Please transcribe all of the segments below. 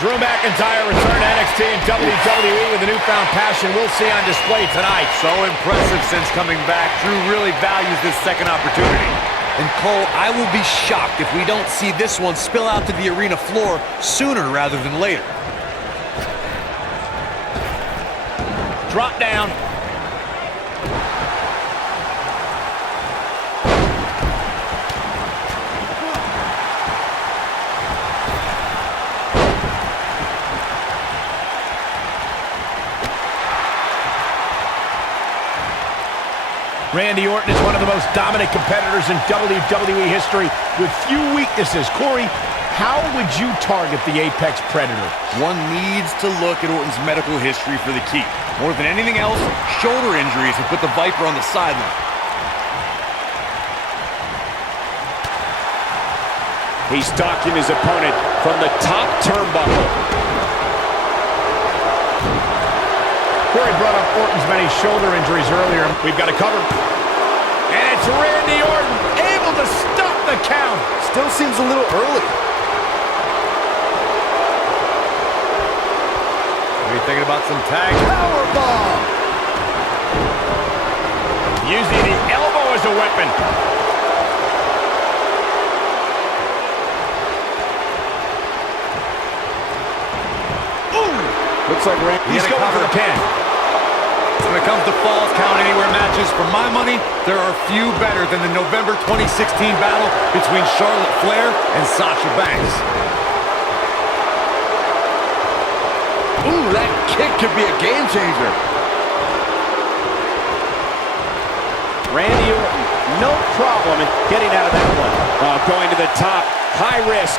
Drew McINTYre returned to NXT and WWE with a newfound passion we'll see on display tonight. So impressive since coming back. Drew really values this second opportunity. And Cole, I will be shocked if we don't see this one spill out to the arena floor sooner rather than later. Drop down. Randy Orton is one of the most dominant competitors in WWE history with few weaknesses. Corey, how would you target the Apex Predator? One needs to look at Orton's medical history for the key. More than anything else, shoulder injuries have put the Viper on the sideline. He's stalking his opponent from the top turnbuckle. Corey brought up Orton's many shoulder injuries earlier. We've got a cover. And it's Randy Orton able to stop the count. Still seems a little early. Are you thinking about some tag? Powerbomb! Using the elbow as a weapon. Looks like Randy's going for the pin. When it comes to Falls Count Anywhere matches, for my money, there are few better than the November 2016 battle between Charlotte Flair and Sasha Banks. Ooh, that kick could be a game changer. Randy Orton, no problem in getting out of that one. Going to the top, high risk.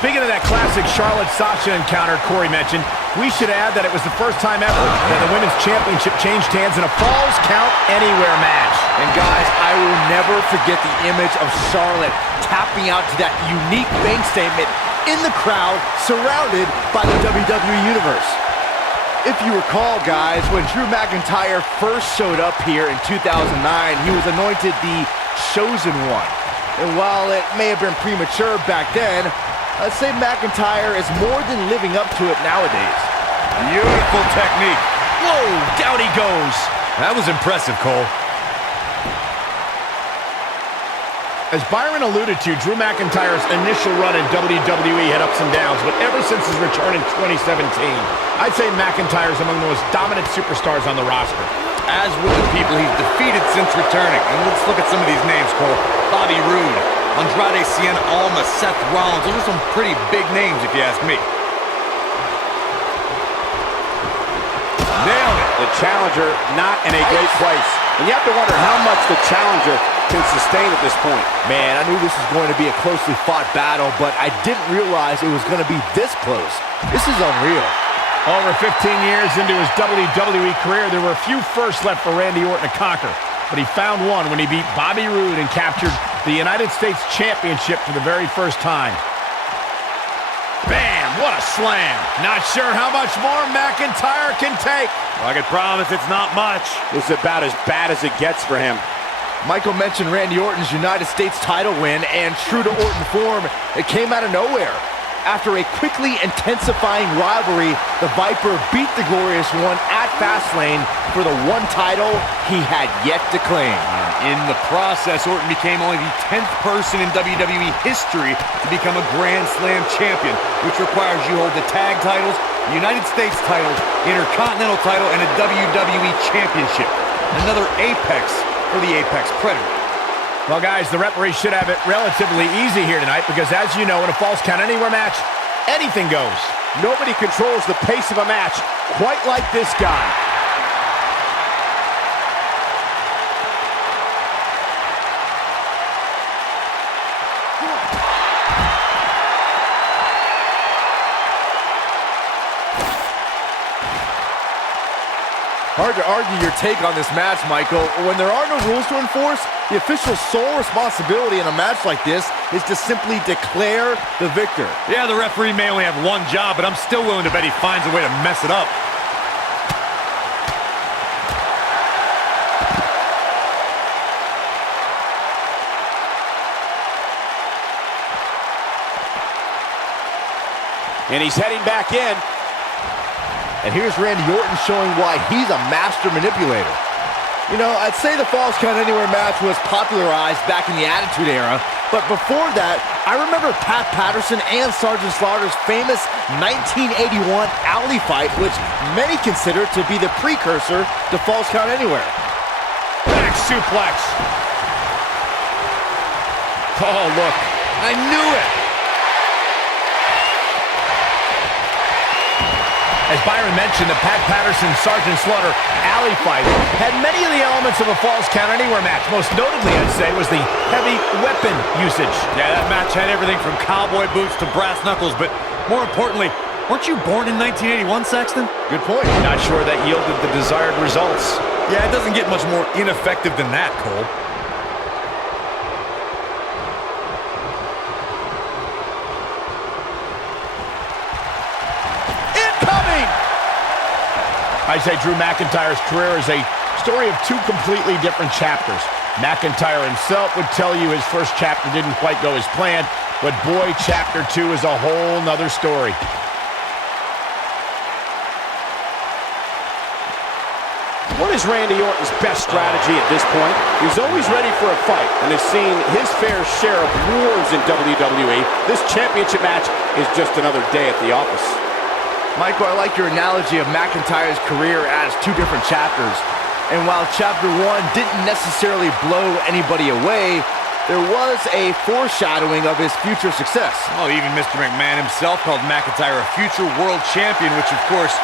Speaking of that classic Charlotte-Sasha encounter Corey mentioned, we should add that it was the first time ever that the Women's Championship changed hands in a Falls Count Anywhere match. And guys, I will never forget the image of Charlotte tapping out to that unique bank statement in the crowd surrounded by the WWE Universe. If you recall, guys, when Drew McINTYre first showed up here in 2009, he was anointed the Chosen One. And while it may have been premature back then, I'd say McINTYre is more than living up to it nowadays. Beautiful technique. Whoa, down he goes. That was impressive, Cole. As Byron alluded to, Drew McINTYRE's initial run in WWE had ups and downs, but ever since his return in 2017, I'd say McINTYRE is among the most dominant superstars on the roster. As with the people he's defeated since returning. And let's look at some of these names, Cole. Bobby Roode, Andrade Cien Almas, Seth Rollins. Those are some pretty big names, if you ask me. Nailed it. The challenger not in a great place. And you have to wonder how much the challenger can sustain at this point. Man, I knew this was going to be a closely fought battle, but I didn't realize it was going to be this close. This is unreal. Over 15 years into his WWE career, there were a few firsts left for Randy Orton to conquer. But he found one when he beat Bobby Roode and captured the United States Championship for the very first time. Bam! What a slam! Not sure how much more McINTYre can take. Well, I can promise it's not much. This is about as bad as it gets for him. Michael mentioned Randy Orton's United States title win, and true to Orton form, it came out of nowhere. After a quickly intensifying rivalry, the Viper beat the Glorious One at Fastlane for the one title he had yet to claim. In the process, Orton became only the 10th person in WWE history to become a Grand Slam champion, which requires you hold the tag titles, the United States title, Intercontinental title, and a WWE championship. Another apex for the Apex Predator. Well, guys, the referee should have it relatively easy here tonight because, as you know, in a Falls Count Anywhere match, anything goes. Nobody controls the pace of a match quite like this guy. Hard to argue your take on this match, Michael. When there are no rules to enforce, the official's sole responsibility in a match like this is to simply declare the victor. Yeah, the referee may only have one job, but I'm still willing to bet he finds a way to mess it up. And he's heading back in. And here's Randy Orton showing why he's a master manipulator. You know, I'd say the Falls Count Anywhere match was popularized back in the Attitude Era, but before that, I remember Pat Patterson and Sergeant Slaughter's famous 1981 alley fight, which many consider to be the precursor to Falls Count Anywhere. Back suplex. Oh, look. I knew it. As Byron mentioned, the Pat Patterson-Sergeant Slaughter alley fight had many of the elements of a Falls Count Anywhere match. Most notably, I'd say, was the heavy weapon usage. Yeah, that match had everything from cowboy boots to brass knuckles, but more importantly, weren't you born in 1981, Saxton? Good point. Not sure that yielded the desired results. Yeah, it doesn't get much more ineffective than that, Cole. I'd say Drew McINTYRE's career is a story of two completely different chapters. McINTYRE himself would tell you his first chapter didn't quite go as planned, but boy, chapter 2 is a whole nother story. What is Randy Orton's best strategy at this point? He's always ready for a fight and has seen his fair share of wars in WWE. This championship match is just another day at the office. Michael, I like your analogy of McINTYRE's career as two different chapters. And while chapter 1 didn't necessarily blow anybody away, there was a foreshadowing of his future success. Well, even Mr. McMahon himself called McINTYRE a future world champion, which of course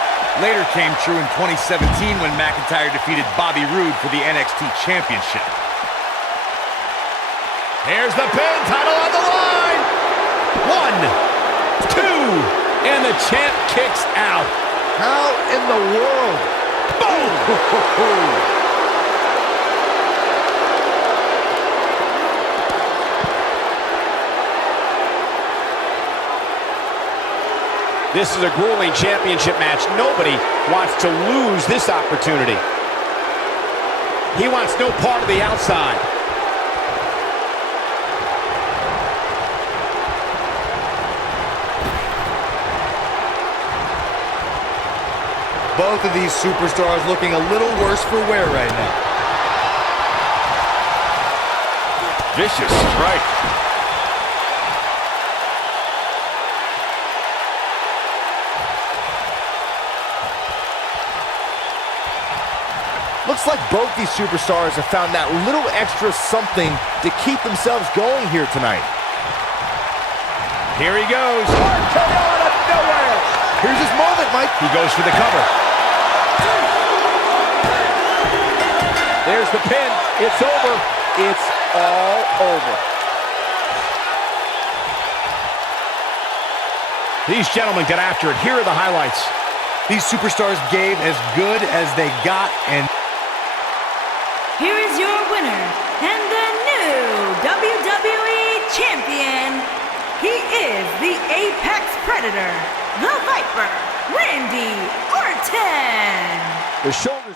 later came true in 2017 when McINTYRE defeated Bobby Roode for the NXT Championship. Here's the pin, title on the line. 1, 2, and the champ kicks out. How in the world? Boom! This is a grueling championship match. Nobody wants to lose this opportunity. He wants no part of the outside. Both of these superstars looking a little worse for wear right now. Vicious strike. Looks like both these superstars have found that little extra something to keep themselves going here tonight. Here he goes. Out of nowhere. Here's his moment, Mike. He goes for the cover. There's the pin. It's over. It's all over. These gentlemen got after it. Here are the highlights. These superstars gave as good as they got, and here is your winner and the new WWE Champion. He is the Apex Predator, the Viper, Randy Orton. The shoulders.